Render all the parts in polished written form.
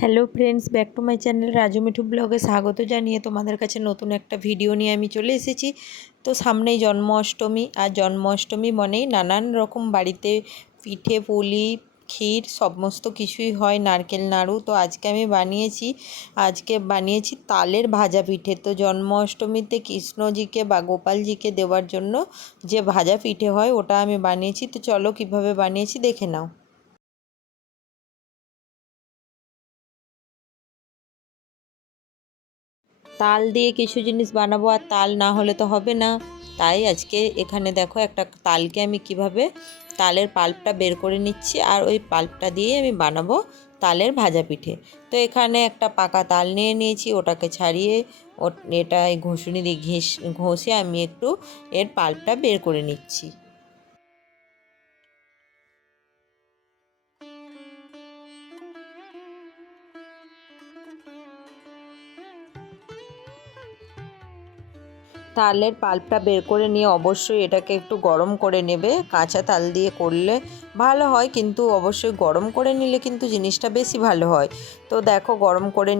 Hello friends, back to my channel Raju Mithu ব্লগে স্বাগত জানিয়ে তোমাদের কাছে নতুন একটা ভিডিও নিয়ে আমি চলে এসেছি। তো সামনেই জন্মাষ্টমী, আর জন্মাষ্টমী মানেই নানান রকম বাড়িতে পিঠে পুলি ক্ষীর সমস্ত কিছুই হয়, নারকেল নাড়ু। তো আজকে বানিয়েছি তালের ভাজা পিঠে। তো জন্মাষ্টমীতে কৃষ্ণজিকে বা গোপালজিকে দেওয়ার জন্য যে ভাজা পিঠে হয় ওটা আমি বানিয়েছি। তো চলো কিভাবে বানিয়েছি দেখে নাও। তাল দিয়ে কিছু জিনিস বানাবো, আর তাল না হলে তো হবে না। তাই আজকে এখানে দেখো একটা তালকে আমি কিভাবে তালের পাল্পটা বের করে নিচ্ছি, আর ওই পাল্পটা দিয়ে আমি বানাবো তালের ভাজা পিঠে। তো এখানে একটা পাকা তাল নিয়ে নিয়েছি, ওটাকে ছাড়িয়ে এটা এই ঘষুনি দিয়ে ঘষে আমি একটু এর পাল্পটা বের করে নিচ্ছি। তালের পাল্পটা বের করে নিয়ে অবশ্যই এটাকে একটু গরম করে নেবে। কাঁচা তাল দিয়ে করলে ভালো হয়, কিন্তু অবশ্যই গরম করে নিলে কিন্তু জিনিসটা বেশি ভালো হয়। তো দেখো গরম করে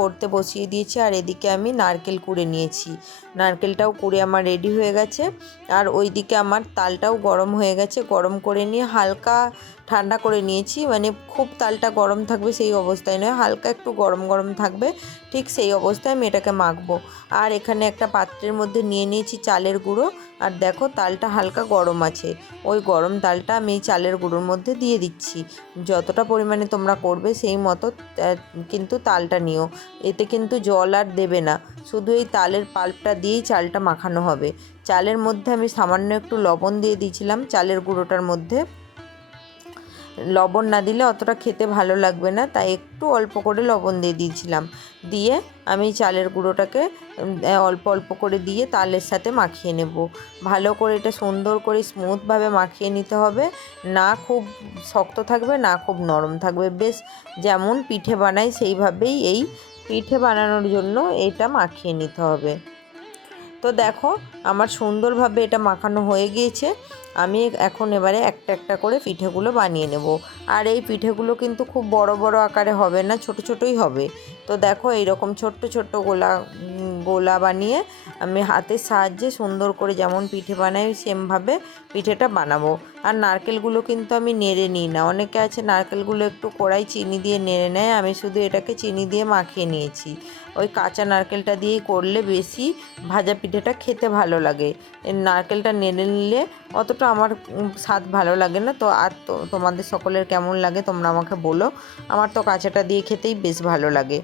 করতে বসিয়ে দিয়েছি, আর এদিকে আমি নারকেল কুড়ে নিয়েছি। নারকেলটাও কুড়ে আমার রেডি হয়ে গেছে, আর ওইদিকে আমার তালটাও গরম হয়ে গেছে। গরম করে নিয়ে হালকা ঠান্ডা করে নিয়েছি, মানে খুব তালটা গরম থাকবে সেই অবস্থায় নয়, হালকা একটু গরম গরম থাকবে, ঠিক সেই অবস্থায় আমি এটাকে মাখবো। আর এখানে একটা পাত্রের মধ্যে নিয়ে নিয়েছি চালের গুঁড়ো, আর দেখো তালটা হালকা গরম আছে। ওই গরম তালটা আমি এই চালের গুঁড়োর মধ্যে দিয়ে দিচ্ছি। যতটা পরিমাণে তোমরা করবে সেই মতো কিন্তু তালটা নিও। এতে কিন্তু জল আর দেবে না, শুধু এই তালের পাল্পটা দিয়েই চালটা মাখানো হবে। চালের মধ্যে আমি সামান্য একটু লবণ দিয়ে দিয়েছিলাম চালের গুঁড়োটার মধ্যে। লবণ না দিলে অতটা খেতে ভালো লাগবে না, তাই একটু অল্প করে লবণ দিয়ে দিয়েছিলাম। দিয়ে আমি চালের গুঁড়োটাকে অল্প অল্প করে দিয়ে তালের সাথে মাখিয়ে নেব। ভালো করে এটা সুন্দর করে স্মুথভাবে মাখিয়ে নিতে হবে। না খুব শক্ত থাকবে, না খুব নরম থাকবে, বেশ যেমন পিঠে বানাই সেইভাবেই এই পিঠে বানানোর জন্য এটা মাখিয়ে নিতে হবে। তো দেখো আমার সুন্দরভাবে এটা মাখানো হয়ে গিয়েছে। আমি এখন এবারে একটা একটা করে পিঠেগুলো বানিয়ে নেব। আর এই পিঠেগুলো কিন্তু খুব বড় বড় আকারে হবে না, ছোট ছোটই হবে। তো দেখো এইরকম ছোট্ট ছোট্ট গোলা গোলা বানিয়ে আমি হাতের সাহায্যে সুন্দর করে যেমন পিঠে বানাই সেমভাবে পিঠেটা বানাবো। আর নারকেলগুলো কিন্তু আমি নেড়ে নিই না, অনেকে আছে নারকেলগুলো একটু কড়াই চিনি দিয়ে নেড়ে নেয়, আমি শুধু এটাকে চিনি দিয়ে মাখিয়ে নিয়েছি। ওই কাঁচা নারকেলটা দিয়েই করলে বেশি ভাজা পিঠেটা খেতে ভালো লাগে। নারকেলটা নেড়ে নিলে অতটা আমার স্বাদ ভালো লাগে না। তো আর তোমাদের সকলের কেমন লাগে তোমরা আমাকে বলো। আমার তো কাঁচাটা দিয়ে খেতেই বেশ ভালো লাগে।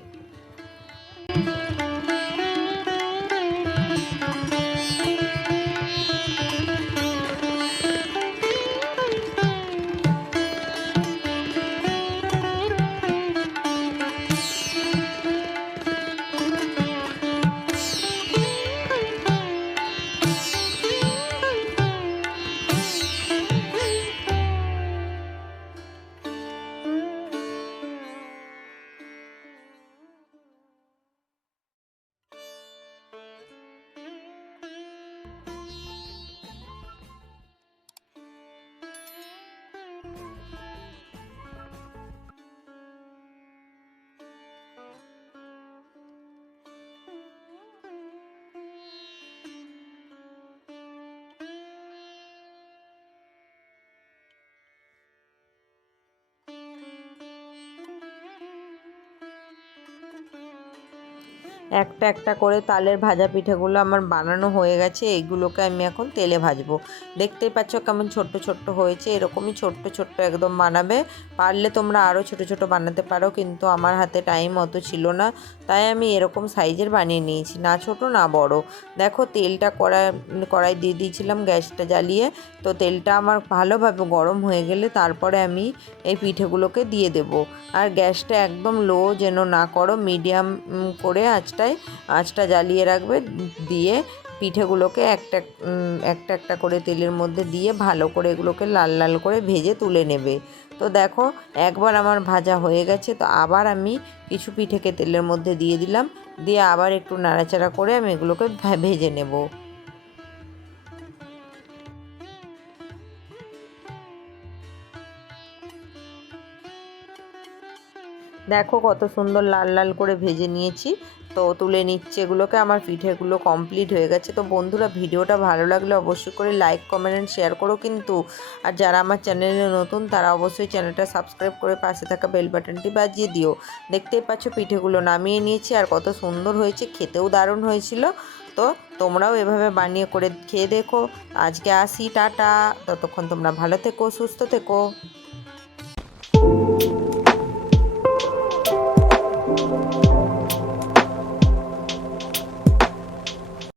একটা একটা করে তালের ভাজা পিঠেগুলো আমার বানানো হয়ে গেছে। এইগুলোকে আমি এখন তেলে ভাজবো। দেখতেই পাচ্ছ কেমন ছোট্ট ছোট্ট হয়েছে, এরকমই ছোট্ট ছোট্ট একদম বানাবে। পারলে তোমরা আরও ছোট ছোট বানাতে পারো, কিন্তু আমার হাতে টাইম অত ছিল না, তাই আমি এরকম সাইজের বানিয়ে নিয়েছি, না ছোট না বড়। দেখো তেলটা কড়াই দিয়ে দিয়েছিলাম গ্যাসটা জ্বালিয়ে। তো তেলটা আমার ভালোভাবে গরম হয়ে গেলে তারপরে আমি এই পিঠেগুলোকে দিয়ে দেব। আর গ্যাসটা একদম লো যেন না করো, মিডিয়াম করে আঁচটা জ্বালিয়ে রাখবে। দিয়ে পিঠেগুলোকে একটা একটা একটা করে তেলের মধ্যে দিয়ে ভালো করে এগুলোকে লাল লাল করে ভেজে তুলে নেবে। তো দেখো একবার আমার ভাজা হয়ে গেছে, তো আবার আমি কিছু পিঠেকে তেলের মধ্যে দিয়ে দিলাম, দিয়ে আবার একটু নাড়াচাড়া করে আমি এগুলোকে ভেজে নেব। দেখো কত সুন্দর লাল লাল করে ভেজে নিয়েছি। তো তুলে নিচ্ছে এগুলোকে। আমার পিঠেগুলো কমপ্লিট হয়ে গেছে। তো বন্ধুরা, ভিডিওটা ভালো লাগলে অবশ্যই করে লাইক কমেন্ট অ্যান্ড শেয়ার করো কিন্তু। আর যারা আমার চ্যানেলে নতুন তারা অবশ্যই চ্যানেলটা সাবস্ক্রাইব করে পাশে থাকা বেল বাটনটি বাজিয়ে দিও। দেখতেই পাচ্ছ পিঠেগুলো নামিয়ে নিয়েছি আর কত সুন্দর হয়েছে, খেতেও দারুণ হয়েছিল। তো তোমরাও এভাবে বানিয়ে করে খেয়ে দেখো। আজকে আসি, টাটা। ততক্ষণ তোমরা ভালো থেকো, সুস্থ থেকো।